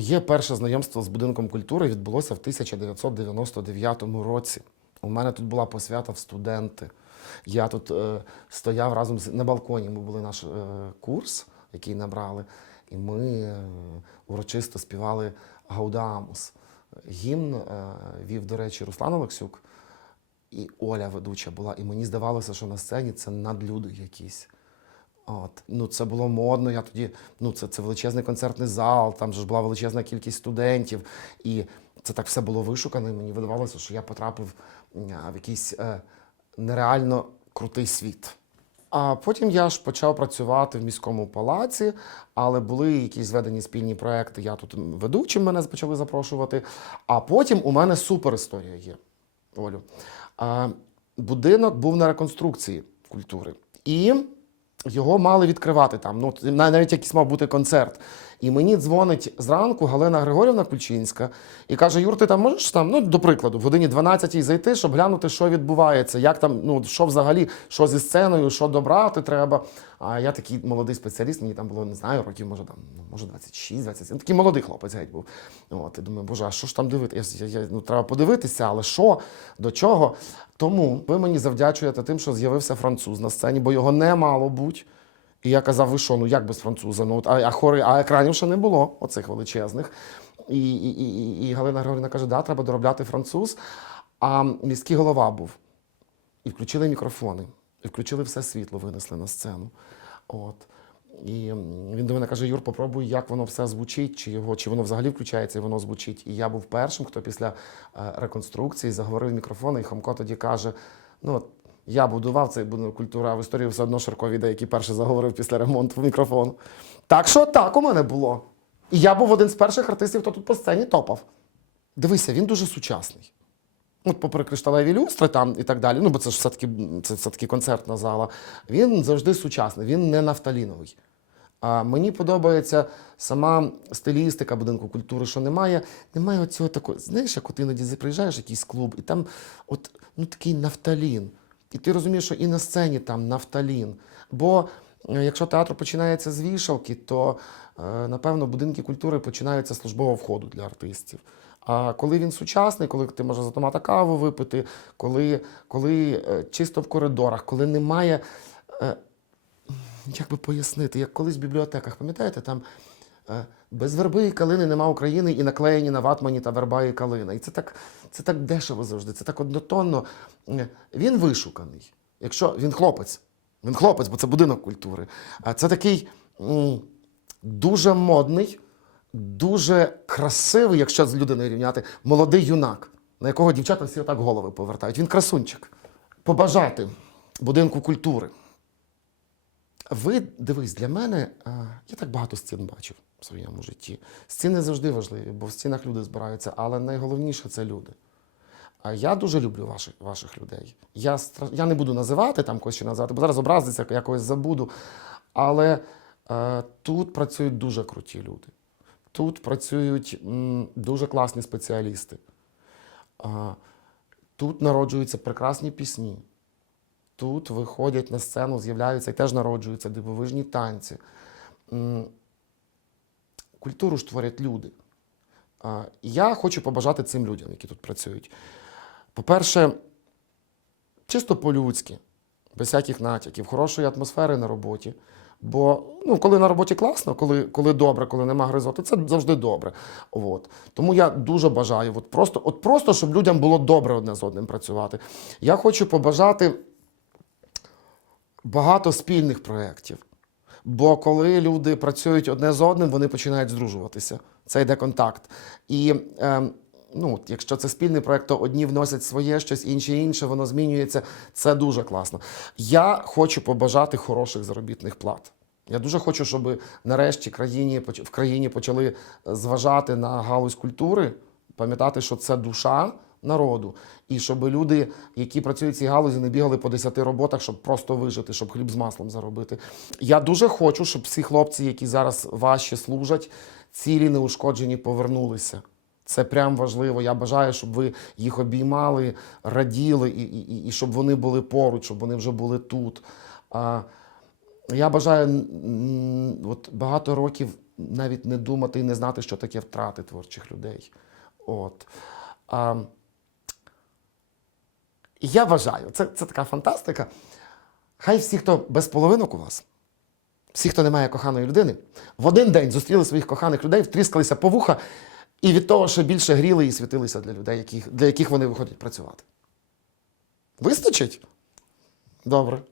Моє перше знайомство з будинком культури відбулося в 1999 році. У мене тут була посвята в студенти. Я тут е, стояв разом з на балконі. Ми були наш е, курс, який набрали, і ми е, урочисто співали Гаудамус. Гімн е, вів, до речі, Руслан Олексюк і Оля ведуча була. І мені здавалося, що на сцені це надлюди якісь. От. Ну, це було модно. Я тоді, ну, це, це величезний концертний зал, там ж була величезна кількість студентів. І це так все було вишукано. І мені видавалося, що я потрапив в якийсь е, нереально крутий світ. А потім я ж почав працювати в міському палаці, але були якісь зведені спільні проекти. Я тут ведучим мене почали запрошувати. А потім у мене супер історія є. Олю. А, будинок був на реконструкції культури. І його мали відкривати там. Ну, на- навіть якийсь мав бути концерт. І мені дзвонить зранку Галина Григорівна Ключинська і каже: Юр, ти там можеш там, ну, до прикладу, в годині 12 зайти, щоб глянути, що відбувається, як там, ну, що взагалі, що зі сценою, що добрати треба. А я такий молодий спеціаліст, мені там було, не знаю, років, може, там, ну, може 26, 27. Такий молодий хлопець геть був. От, і думаю, боже, а що ж там дивитися? Я, я, ну, треба подивитися, але що, до чого? Тому ви мені завдячуєте тим, що з'явився француз на сцені, бо його не мало бути. І я казав, ви що, ну як без француза? Ну, а, а, хори, а екранів ще не було, оцих величезних. І, і, і, і- Галина Григорівна каже, да, треба доробляти француз. А міський голова був. І включили мікрофони, і включили все світло, винесли на сцену. От. І він до мене каже: Юр, попробуй, як воно все звучить, чи його, чи воно взагалі включається і воно звучить. І я був першим, хто після е, реконструкції заговорив мікрофон, і Хамко тоді каже: ну, от я будував цей будинок культури, а в історії все одно Шарковіде, який перший заговорив після ремонту в мікрофон. Так що так у мене було. І я був один з перших артистів, хто тут по сцені топав. Дивися, він дуже сучасний. Ну, попри кришталеві люстри там і так далі. Ну, бо це ж все-таки це все-таки концертна зала. Він завжди сучасний, він не нафталіновий. А мені подобається сама стилістика будинку культури, що немає. Немає оцього такого. Знаєш, як от іноді приїжджаєш в якийсь клуб, і там от ну такий нафталін. І ти розумієш, що і на сцені там нафталін. Бо е, якщо театр починається з вішалки, то е, напевно будинки культури починаються з службового входу для артистів. А коли він сучасний, коли ти можеш з автомата каву випити, коли, коли е, чисто в коридорах, коли немає. як би пояснити, як колись в бібліотеках, пам'ятаєте, там без верби і калини нема України і наклеєні на ватмані та верба і калина. І це так, це так дешево завжди, це так однотонно. Він вишуканий. Якщо він хлопець, він хлопець, бо це будинок культури. Це такий дуже модний, дуже красивий, якщо з людиною рівняти, молодий юнак, на якого дівчата всі отак голови повертають. Він красунчик. Побажати будинку культури. Ви дивись, для мене я так багато стін бачив в своєму житті. Стіни завжди важливі, бо в стінах люди збираються, але найголовніше це люди. А я дуже люблю ваших, ваших людей. Я, стра- я не буду називати там когось ще називати, бо зараз образиться, я когось забуду. Але е, тут працюють дуже круті люди. Тут працюють м, дуже класні спеціалісти. А, тут народжуються прекрасні пісні. Тут виходять на сцену, з'являються і теж народжуються дивовижні танці. Культуру ж творять люди. Я хочу побажати цим людям, які тут працюють. По-перше, чисто по-людськи, без всяких натяків, хорошої атмосфери на роботі. Бо ну, коли на роботі класно, коли, коли добре, коли нема гризоти, це завжди добре. От. Тому я дуже бажаю, от просто, от просто, щоб людям було добре одне з одним працювати. Я хочу побажати багато спільних проєктів. Бо коли люди працюють одне з одним, вони починають здружуватися. Це йде контакт. І е, ну, якщо це спільний проєкт, то одні вносять своє щось, інші інше, воно змінюється. Це дуже класно. Я хочу побажати хороших заробітних плат. Я дуже хочу, щоб нарешті країні, в країні почали зважати на галузь культури, пам'ятати, що це душа народу, і щоб люди, які працюють в цій галузі, не бігали по 10 роботах, щоб просто вижити, щоб хліб з маслом заробити. Я дуже хочу, щоб всі хлопці, які зараз важче служать, цілі неушкоджені повернулися. Це прям важливо. Я бажаю, щоб ви їх обіймали, раділи, і, і- і щоб вони були поруч, щоб вони вже були тут. А, я бажаю от багато років навіть не думати і не знати, що таке втрати творчих людей. От. А, і я вважаю, це, це така фантастика. Хай всі, хто без половинок у вас, всі, хто не має коханої людини, в один день зустріли своїх коханих людей, втріскалися по вуха, і від того ще більше гріли і світилися для людей, яких, для яких вони виходять працювати. Вистачить? Добре.